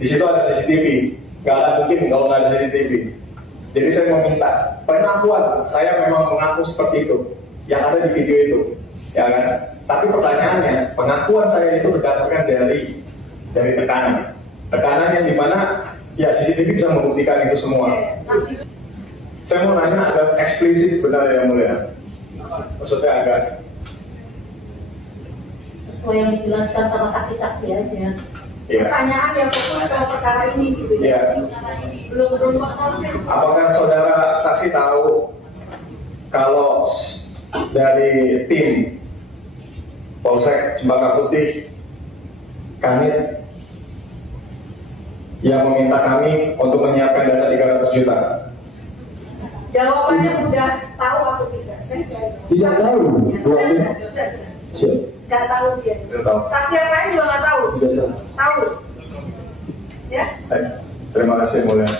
Di situ ada CCTV, nggak ada mungkin kalau nggak ada CCTV. Jadi saya meminta pengakuan, saya memang mengaku seperti itu, yang ada di video itu, ya kan? Tapi pertanyaannya, pengakuan saya itu berdasarkan dari tekanan yang dimana ya CCTV bisa membuktikan itu semua. Saya mau nanya agak eksplisit benar yang mulia, maksudnya agak sesuai yang dijelaskan sama saksi-saksi aja. ya. Pertanyaan yang fokus ke perkara ini gitu Ya. Belum Apakah saudara saksi tahu kalau dari tim Polsek Cempaka Putih Kanit yang meminta kami untuk menyiapkan dana 300 juta? Jawabannya udah tahu atau tidak? Tidak tahu. Nggak tahu dia. Tidak tahu. Saksi yang lain juga nggak tahu. Tidak tahu. Tahu. Ya. Terima kasih mulia.